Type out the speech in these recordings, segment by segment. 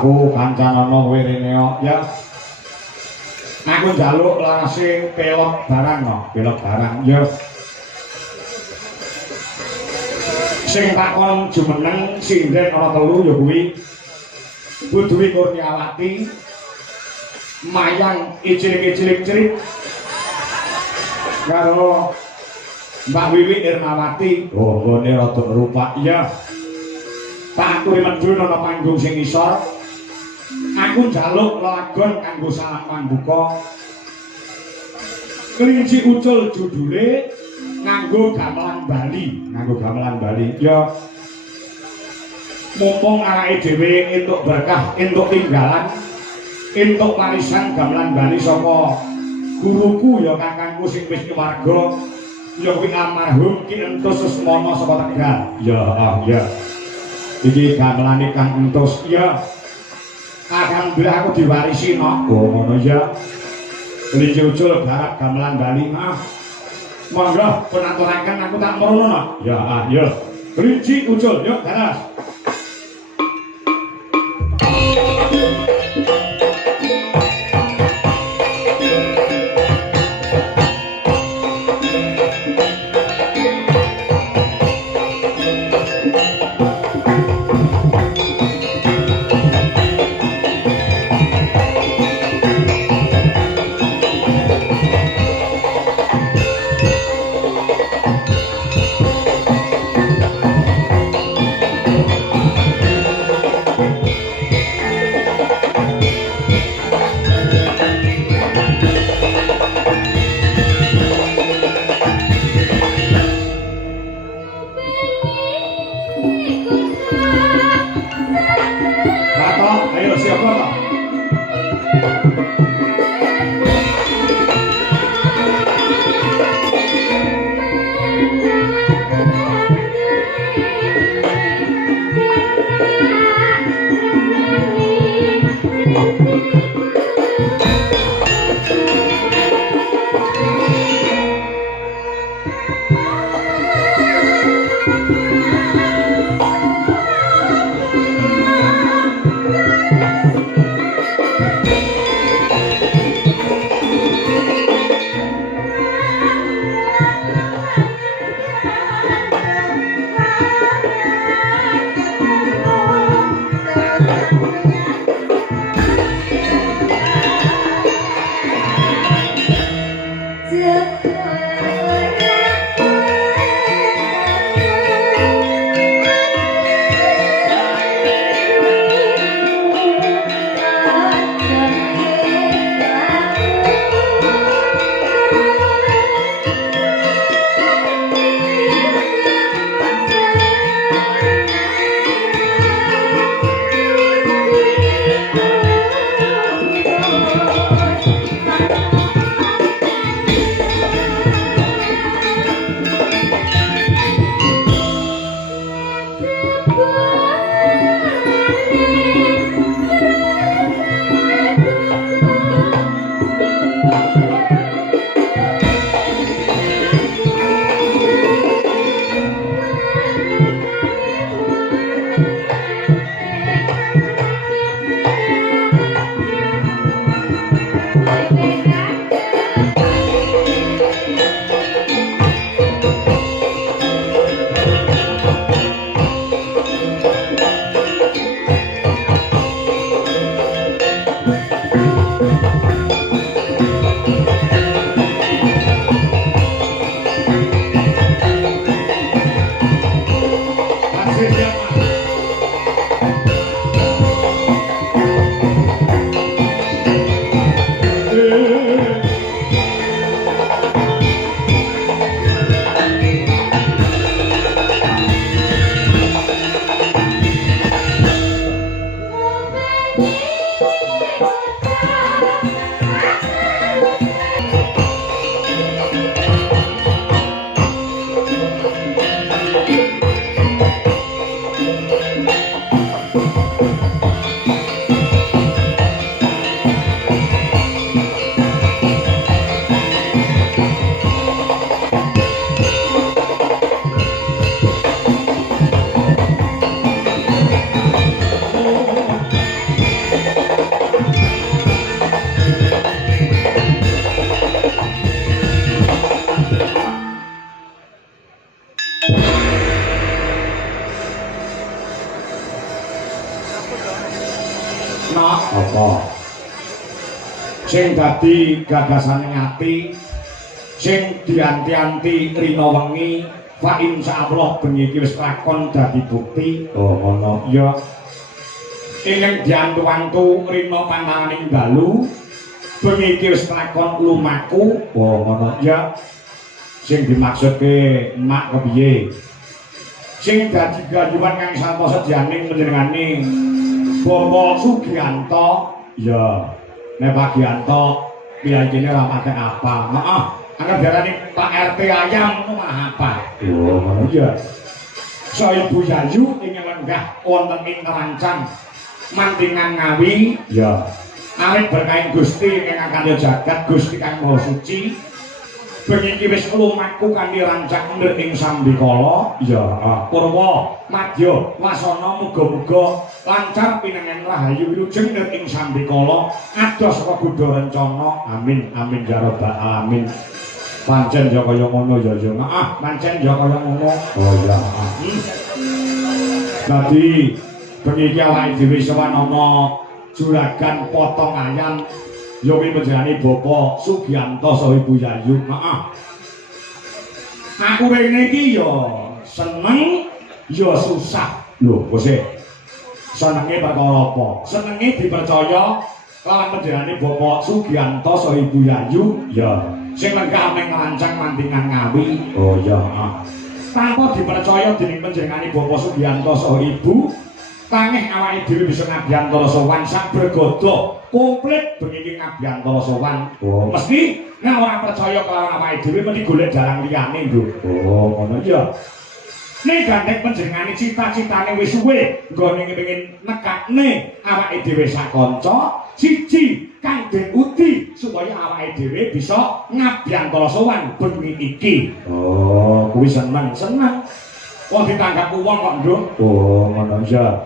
Aku Kancanana Wirineo ya. Aku njaluk larase pelok barang no, pelok barang ya. Sing takon jumeneng sinden ana telu ya kuwi Bu Dwi Kurniawati, Mayang Icilik-icilik-cilik karo Mbak Wiwi Irmawati. Oh, nggone rada rupak ya. Tak aturi medhun ana panggung sing isor. Aku njaluk lelagon kanggo salam pambuka. Kelinci ucul judule nganggo gamelan Bali, ya. Mumpung awake dhewe entuk berkah, entuk tinggalan, entuk warisan gamelan Bali saka guruku ya kakangku sing wis kewarga, ya kuwi almarhum Ki Entus Susmono saka Tegal. Ya. Iki gamelane Kang Entus ya. Alhamdulillah aku diwarisi no. Oh ngono ya. Kelinci ucul garap gamelan Bali. Monggo pun aturaken aku tak merono no. Ya. Kelinci ucul yuk garas. Nok apa? Sing dadi gagasane ati, sing dianti-anti rina wengi, fa insyaallah bengi iki wis lakon dadi bukti. Oh ngono ya. Ing diantu-antu rina pandanganing dalu, bengi iki wis lakon lumaku. Oh ngono ya. Sing dimaksudke mak kepiye? Sing dadi gayuhan kang santosa janing panjenengane Bapak Sugiyanto. Ya. Nek Pak Giyanto piyajine ora pakai apa. Heeh. Ana diarani Pak RT ayam ngono mah apa. Oh, ngono ya. So Ibu Yayu ingin lenggah wonten ing Kerancang Mantingan Ngawi. Ya. Awit berkain Gusti ingkang kandha jagat Gusti kang Maha Suci. Bengi iki wis lumaku kanthi rancang nir ing Sambikala. Ya, Purwa, Madya, Wasana muga-muga lancar pinengen rahayu wilujeng nir ing Sambikala. Adoh saka Buddha rencana. Amin, amin ya rabbal alamin. Pancen ya kaya ngono ya ya. Heeh, pancen ya kaya ngono. Oh ya. Dadi bengi iki awake dhewe sowan ana juragan potong ayam. Ya kuwi panjenengane Bapak Sugiyanto saha Ibu Yayu. Heeh. Aku rene iki ya seneng ya susah. Lho, kose. Senenge perkara apa? Senenge dipercaya kalawan panjenengane Bapak Sugiyanto saha Ibu Yayu. Ya. Sing lenggah ning Rancang Mantingan Ngawi. Oh ya, heeh. Tanpa dipercaya dening panjenengane Bapak Sugiyanto saha Ibu, tangih awake dhewe bisa ngabiyantara sowan sak bergodo komplit bengi iki ngabiyantara sowan. Oh, mesti nek ora percaya kelawan awake dhewe mesti golek dalang liyane, Nduk. Oh, ngono ya. Nek gandeng panjenengane cita-citane wis suwe nggone kepengin nekakne awake dhewe sak kanca, siji kang den uti supaya awake dhewe bisa ngabiyantara sowan bengi iki. Oh, kuwi seneng-seneng. Wong ditanggap wong kok, Nduk. Oh, ngono ya.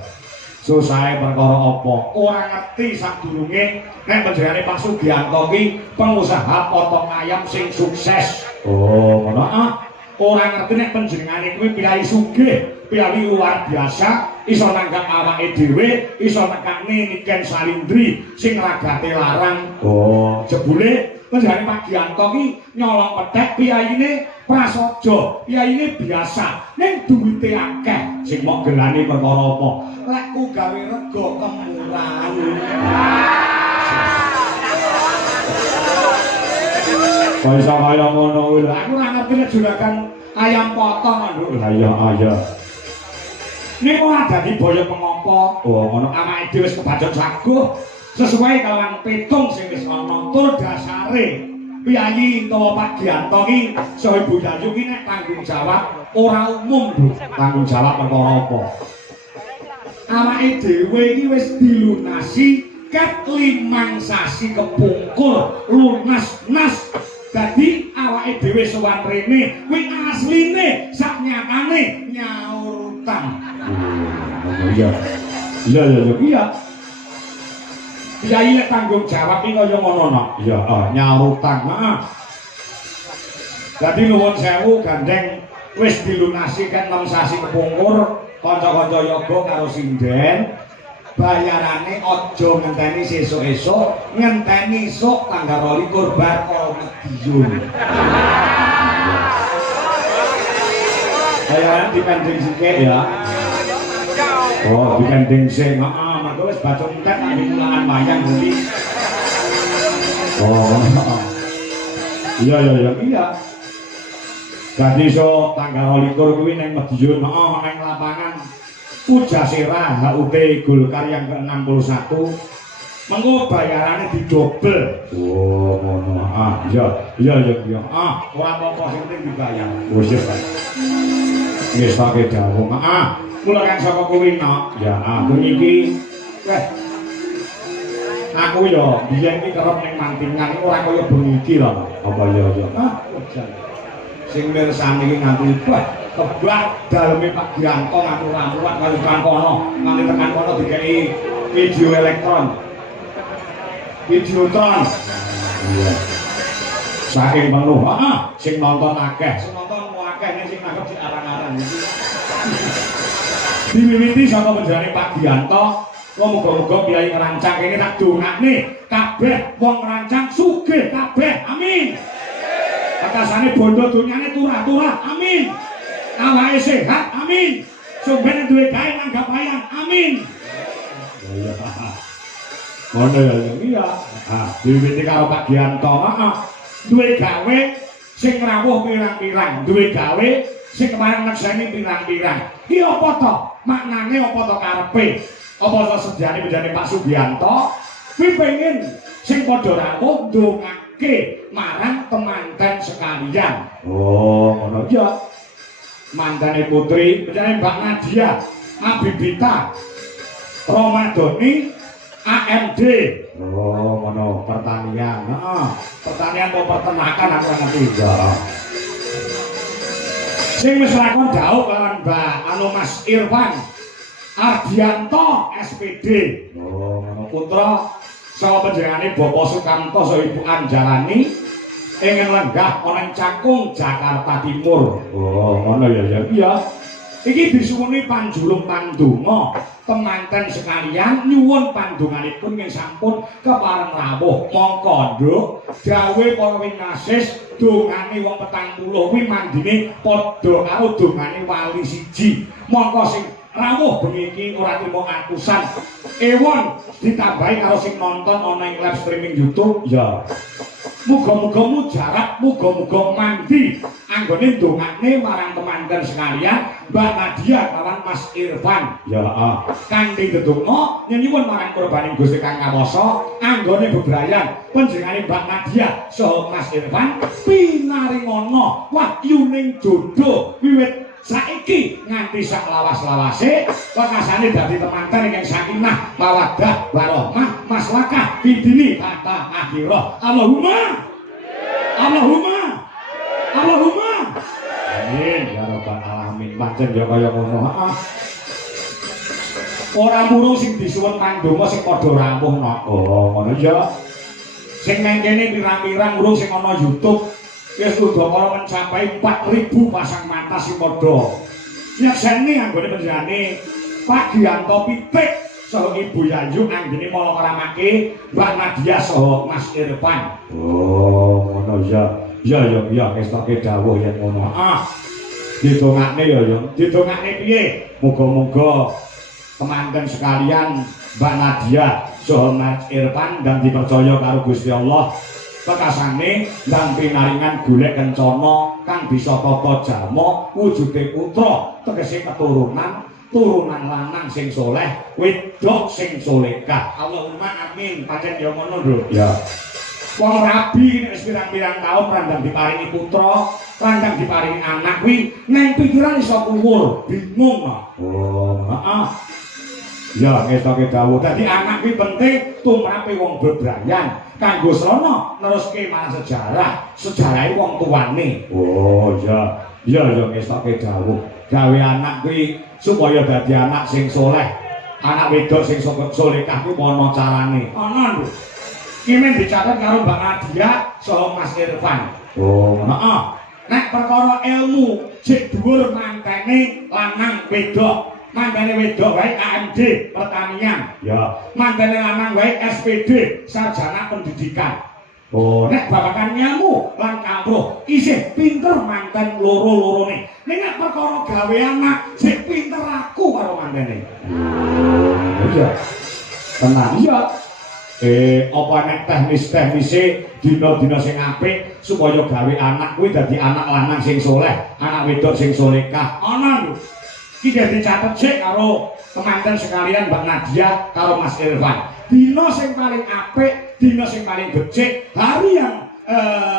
Susahe perkara apa? Ora ngerti sadurunge nek panjenengane Pak Sugiyanto ki pengusaha potong ayam sing sukses. Oh, ngono ah. Ora ngerti nek panjenengane kuwi piyayi sugih, piyayi luar biasa, iso nanggap awake dhewe, iso nekakne Niken Salindri sing ragate larang. Oh, jebule panjenengane Pak Giyanto ki nyolong petek piyayine prasaja, piyayine biasa, ning duwite akeh sing mok gelane perkara apa? Lek ku gawe rega kemurahan. Kaya iso kaya ngono kuwi lho. Aku ora ngerti nek juragan ayam potong lho. Lah iya iya. Niku ora dadi boyo pengapa. Oh ngono awake dhewe wis kebacut saguh sesuai kalawan petung sing wis ana tur dasare. Piyayi utawa Pak Giyanto ki saha Ibu Yayu ki nek tanggung jawab ora umum, Bro. Tanggung jawab perkara apa? Awake dhewe iki wis dilunasi ket 5 sasi kepungkur lunas-nas. Dadi awake dhewe sowan rene kuwi asline saknyatane nyaur utang. Iya. Iya iya iya. Piyayi nek tanggung jawab iki kaya ngono nok. Iya, nyaur utang. Heeh. Dadi nuwun sewu gandeng wis dilunasi ket 6 sasi kepungkur. Kanca-kanca yoga karo sinden bayarane aja ngenteni sesuk-esuk, ngenteni esuk tanggal 22 bar karo Medion. Bayaran dipending sithik ya. Oh, dipending sing. Heeh, mangko wis bacok entek nang mulangan wayang iki. Oh. Iya iya iya iya. Dadi iso tanggal 22 kuwi ning Medion, heeh, ning lapangan Pujasera HUT Golkar yang ke-61. Mengko bayarane didobel. Oh, ngono. Ah, iya, iya iya iya. Ah, ora apa-apa sing penting dibayar. Wis ya. Wis pakai dawuh. Ah, kula kan saka kuwi nok. Ya, aku iki aku yo biyen iki kerep ning Mantingan ora kaya bengi iki lho. Apa ya ya. Ah, sing mirsani iki nganti kebak daleme Pak Giyanto ngatur ramuan kali tekan kono, nganti tekan kono dikeki video elektron. Videotron. Iya. Saking penuh, heeh, sing nonton akeh, sing nonton mau akeh ning sing nangkep di arang-arang iki. Diwiwiti saka panjenengane Pak Giyanto Muga-muga Kyai ngerancang kene tak dongakne kabeh wong ngerancang sugih kabeh. Amin. Atasane bondo donyane turah-turah. Amin. Awake sehat. Amin. Sumpene duwe gawe nanggap wayang. Amin. Ngono ya iya. Diwiwiti karo Pak Gianto. Duwe gawe sing rawuh pirang-pirang, duwe gawe sing kemarin nekseni pirang-pirang. Ki apa to? Maknane apa to karepe? Apa sejane bejane Pak Sugianto kuwi pengen sing padha rawuh ndongake marang temanten sekalian. Oh, ngono ya. Mantane putri bejane Mbak Nadia, Abibita, Romadoni, AMD. Oh, ngono pertanian. Heeh. Pertanian atau peternakan aku ora ngerti. Ya. Sing wis lakon dhaup lawan Mbak Mas Irfan Ardianto SPD. Oh, ngono putra saka panjenengane Bapak Sukamto saha Ibu Anjalani ingin lenggah ana Cakung Jakarta Timur. Oh, ngono ya. Iya. Iki disuwuni panjulung pandonga temanten sekalian nyuwun pandonganipun ing sampun kepareng rawuh. Mongko nduk dawuh para winasis dongane wong 40 kuwi mandine padha karo dongane wali siji. Mongko sing rawuh bengi iki ora trimo atusan ewon ditambahi karo sing nonton ana ing live streaming YouTube ya. Muga-muga mujarab, muga-muga mandi anggone ndongakne marang temanten sekalian Mbak Nadia kawan Mas Irfan. Ya kanthi ndedonga nyuwun marang kurbaning Gusti Kang Kawasa anggone bebrayan panjenengane Mbak Nadia saha Mas Irfan pinaringana wahyuning jodoh wiwit saiki nganti sak lawas-lawase wekasane dadi temanten ingkang sakinah mawaddah warahmah maslakah bidini tata akhirah. Allahumma amin ya rabbal alamin. Pancen ya kaya ngono. Ora murung sing disuwun pandonga sing padha rawuh napa. Ngono ya. Sing mengkene pirang-pirang urung sing ana YouTube wis udakara mencapai 4000 pasang mata sing padha nyekseni anggone panjenengane Pak Gianto Pitik saha Ibu Yayu anggene mala ngramake Mbak Nadia saha Mas Irfan. Oh, ngono ya. Ya estoke dawuh yen ngono. Didongakne ya. Didongakne piye? Muga-muga temanten sekalian Mbak Nadia saha Mas Irfan dan dipercaya karo Gusti Allah pekasane ndang pinaringan golek kencana kang bisa tata jalma wujude putra tegese keturunan lanang sing soleh wedok sing solehah. Allahumma amin. Pancen ya ngono lho. Ya. Wong rabi wis pirang-pirang taun randang diparingi putra, randang diparingi anak kuwi neng pikiran iso kuwur, bingung. Oh, heeh. Ya ngetoke dawuh. Dadi anak kuwi penting tumrape wong bebrayan kanggo srana neruske marang sejarahe wong tuane. Oh iya. Ya ngetoke dawuh. Gawe anak kuwi supaya dadi anak sing soleh. Anak wedok sing solehah kuwi ana carane. Ana lho. Iki men dicatet karo Mbak Nadia saha Mas Irfan. Oh, heeh. Nek perkara ilmu sik dhuwur mantene lanang wedok. Mantene wedok wae AMD pertanian. Ya. Mantene lanang wae SPD sarjana pendidikan. Oh, nek babakan nyamu lan kawruh isih pinter manten loro-lorone. Nek perkara gawe anak sik pinter aku karo mantene. Iya. Tenang iya. Apa nek teknis-teknise dina-dina sing apik supaya gawe anak kuwi dadi anak lanang sing soleh, anak wedok sing solehah. Ana lho. Iki dicatet sik karo temanten sekalian Mbak Nadia karo Mas Irfan. Dina sing paling apik, dina sing paling becik, hari yang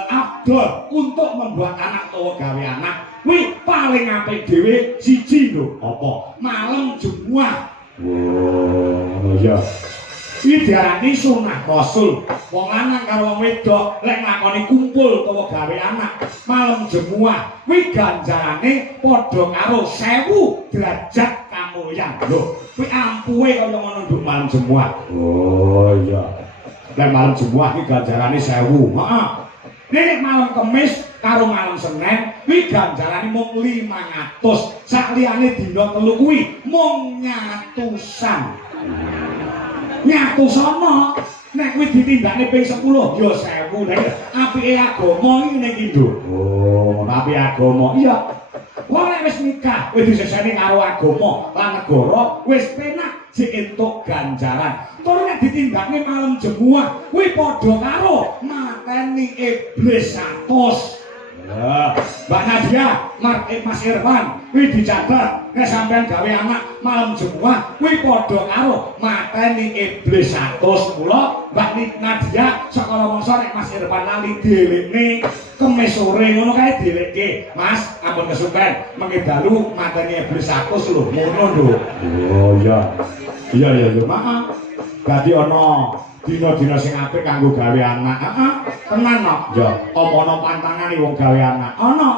afdol untuk membuat anak utawa gawe anak kuwi paling apik dhewe siji lho. Apa? Malam Jumat. Ngono ya. Iki diarani sunah Rasul. Wong lanang karo wong wedok lek nglakoni kumpul utawa gawe anak malam Jumat kuwi ganjarane padha karo 1000 derajat kamulyan. Lho, kuwi ampuhe kaya ngono nduk malam Jumat. Oh iya. Lek malam Jumat iki ganjarane 1000. Heeh. Nek malam Kamis karo malam Senin kuwi ganjarane mung 500. Sak liyane dina telu kuwi mung nyatusan. nyatu sono nek kuwi ditindakne ping 10 ya 1000 lha apike agama iki ning Indo. Oh, tapi agama iya. Wong nek wis nikah wis diseseni karo agama lan negara wis penak jek entuk ganjaran. Tur nek ditindakne malam jemuah kuwi padha karo mateni iblis 100. Mbak Nadia, Mas Irfan, kuwi dicatet nek sampean gawe anak malam Jumat kuwi padha karo mateni iblis 100. Mula Mbak Nadia saka mongso nek Mas Irfan lali dhelekne kemis sore ngono kae dheleke. Mas, ampun kesupen mengke dalu mateni iblis 100 lho. Ngono lho. Oh iya. Iya, maaf. Dadi ana dina-dina sing apik kanggo gawe anak. Heeh. Tenan no. Ya, apa ana pantangane wong gawe anak? Ana.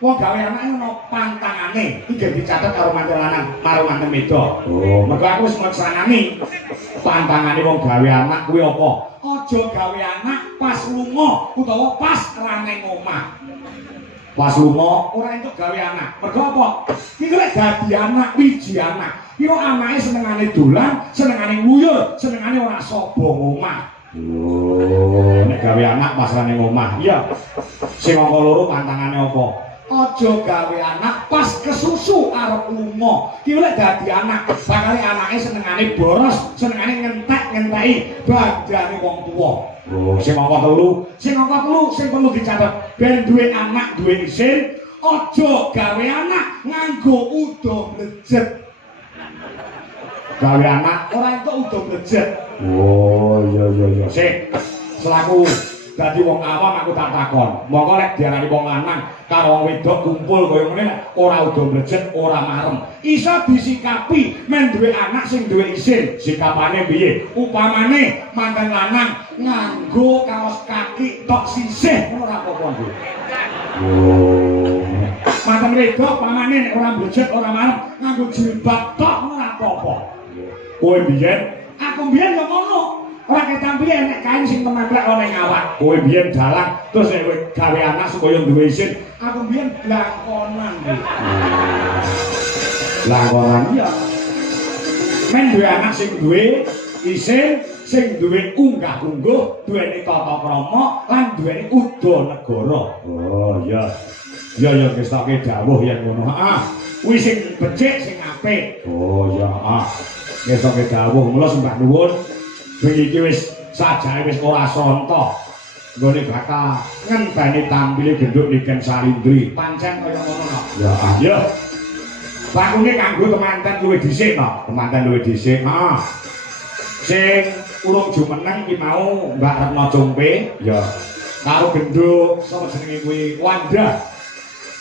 Wong gawe anak ana pantangane. Iki dicatet karo manten lanang, karo manten wedok. Oh, mergo aku wis nglaksanani. Pantangane wong gawe anak kuwi apa? Aja gawe anak pas lunga utawa pas rame omah. Pas lunga ora entuk gawe anak. Mergo apa? Iki lek dadi anak wiji anak. Iku anake senengane dolan, senengane nguyur, senengane ora sapa omah. Oh, nek gawe anak pasrane omah. Iya. Sing angka loro pantangane apa? Aja gawe anak pas kesusu arep lunga. Ki lek dadi anak, bakal anake senengane boros, senengane ngentek-ngenteki bandane wong tuwa. Oh, sing angka telu, sing perlu dicatet. Ben duwe anak, duwe isin, aja gawe anak nganggo udo mlejet. Gawe anak ora entuk udo mlejet. Oh iya. Sik. Selaku dadi wong awam aku tak takon. Monggo lek diarani wong lanang karo wong wedok kumpul kaya ngene ora udo mlejet, ora marem. Iso disikapi men duwe anak sing duwe isin. Sikapane piye? Upamane manten lanang nganggo kaos kaki tok sisih ngono ora apa-apa, Bu. Oh. Manten wedok pamane nek ora mlejet, ora marem nganggo jilbab tok ora apa-apa. Kowe biyen, aku biyen yo ngono. Ora ketampi nek kain sing temeplek ana ning awak. Kowe biyen dalang terus nek kowe gawe anak supaya duwe isin, aku biyen blakonan. Blakonan ya. Men duwe anak sing duwe isin, sing duwe unggah-ungguh, duweni tata krama lan duweni udo negara. Oh iya. Ya wis tak dawuh yen ngono. Heeh. Kuwi sing becik sing apik. Oh iya, heeh. Ngesok dawuh mula sembah nuwun bengi iki wis sajake wis ora sonto nggone bakal ngenteni tampile genduk Niken Salindri pancen kaya ngono no. Ya ayo bakune kanggo temanten luwih dhisik no, temanten luwih dhisik. Heeh. Sing urung jumeneng iki mau Mbak Retno Compe ya karo genduk sapa jenenge kuwi Wanda